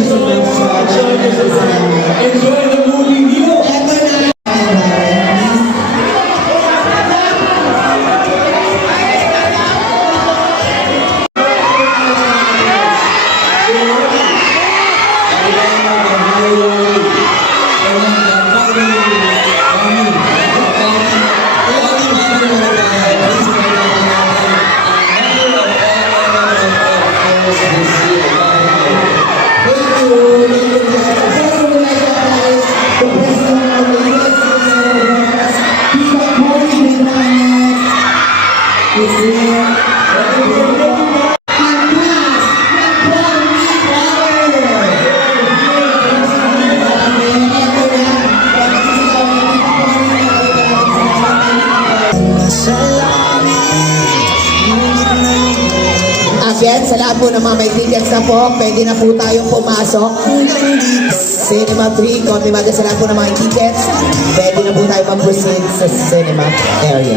Enjoy the movie video. Again, sa lahat po ng mga may tickets na po, pwede na po tayong pumasok. Cinema 3, konti maga sa lahat po ng mga tickets, pwede na po tayo mag-proceed sa cinema area.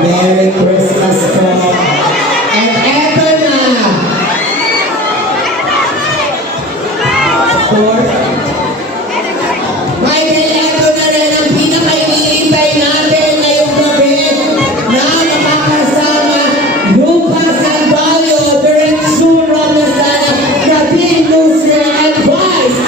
Merry Christmas po. And eto na! Michael, eto na rin ang pinaka-iniintay natin ngayong gabi na makakasama Rupa Sandovalio, Direction Ramasana, Natin Lucia, and Vice.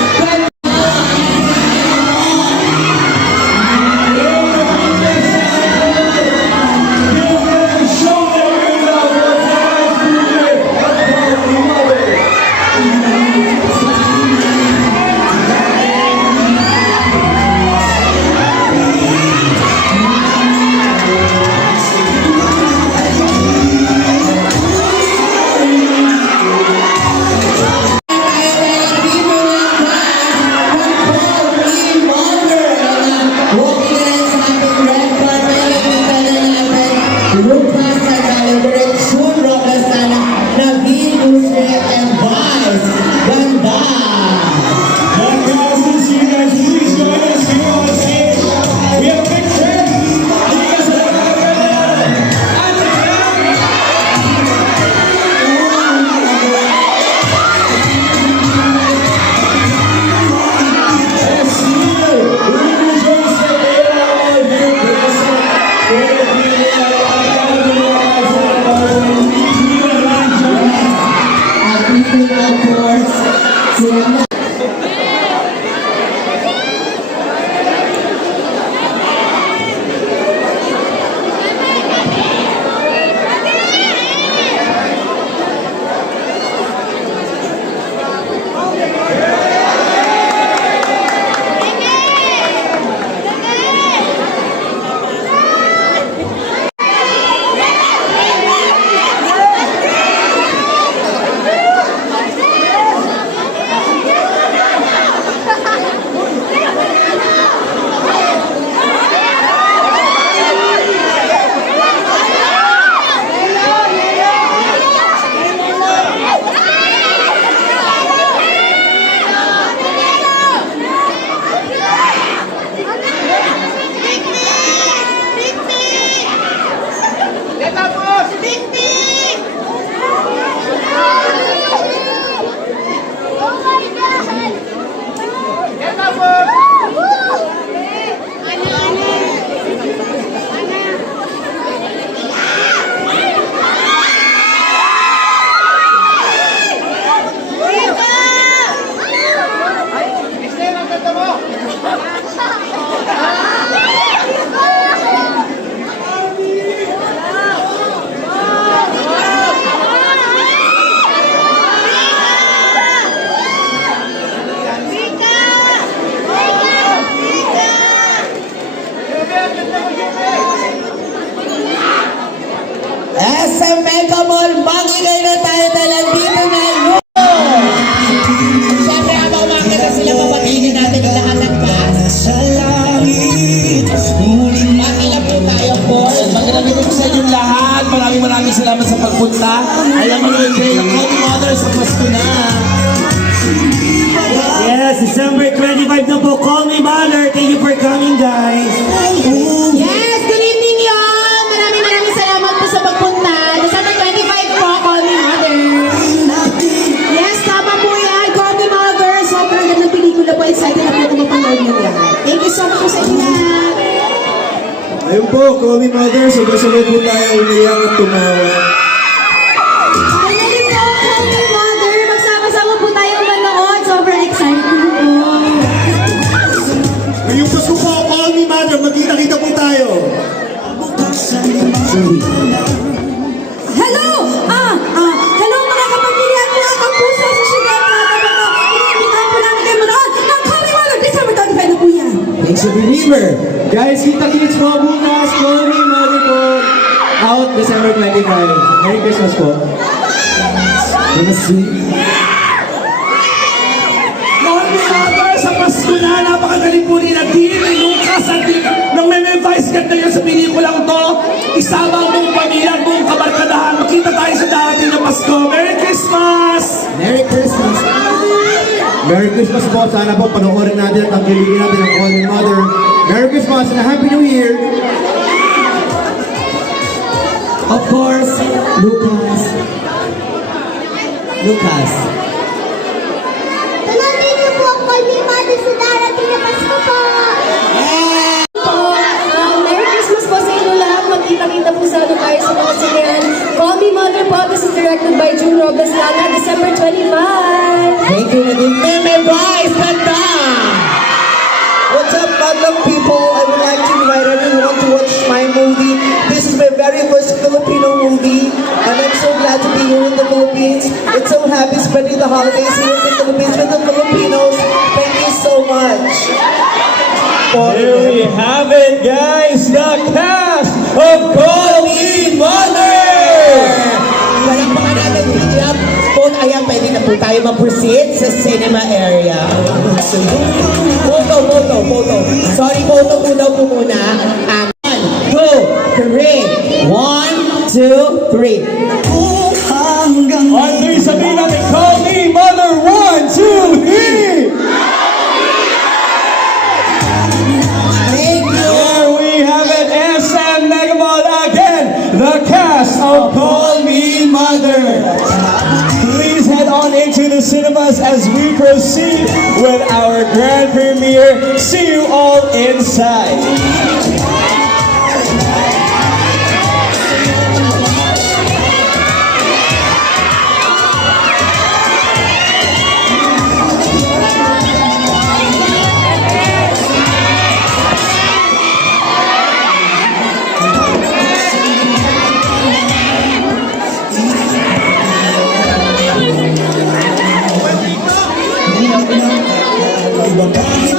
SM Mega Mall, magigay na tayo talang dito na yun! Siyempre, habang umakit na sila, mabatigin natin ang lahat ng cast. Makila po tayo po. Magandang gabi po sa inyong lahat. Maraming salamat sa pagpunta. Alam mo na enjoy ng Holy Mother sa Pasko na. Yes, December 25 na po. Call me Mother. Thank you for coming, guys. Yes! Ayun po, Call Me Mother, sabay-sabay po tayo umiyak at tumawa. Finally po, Call Me Mother. Magsama-sama po tayong manood. Sobrang exciting po. Ngayong Pasko po, Call Me Mother, magkita-kita po tayo. Hello! Hello mga kapamilya at mga kapuso sa Sugar Plaza po. Iniimbitahan po namin kayo manood ng Call Me Mother. December 25 na po yan. Thanks to Believer. Guys, kita-kits po bukas, Call Me Mother po. Out December 25. Merry Christmas po. Call Me Mother, sa Pasko na, napakagaling po ni Nadine, ni Lucas, at nang may vice ganda yun sa pelikulang to. Isama ang buong pamilya, ang buong kabarkadahan. Makita tayo sa darating na Pasko. Merry Christmas! Merry Christmas. Merry Christmas po. Sana po panoorin natin at tangkilikin natin ang Call Me Mother. Merry Christmas and a Happy New Year! Of course, Lucas. Tanongin niyo po ang Call Me Mother sa darating na Pasko po. Merry Christmas po sa inyo lahat. Magkita-kita po sa ano tayo sa mga sinehan. Call Me Mother po. This is directed by June Robles Lana, December 25. Thank you, Nadine. Meme Vice, ganda! What's up, madam people? I would like to invite everyone to watch my movie. This is my very first Filipino movie, and I'm so glad to be here in the Philippines. It's so happy spending the holidays here in the Philippines with the Filipinos. Thank you so much. Here we have it, guys. The cast of Call Me Mother! Walang mga natin hirap. Ayan, pwede na po tayo mag-proceed sa cinema area. Photo. Sorry, photo po daw po muna. 1, 2, 3. 1, 2, 3. On three, sabihin natin, Call Me Mother. 1, 2, 3! Thank you. Here we have it, SM Megamall again, the cast of Call Me Mother. Please head on into the cinemas as we proceed with our grand premiere. See you all inside. Iba kahit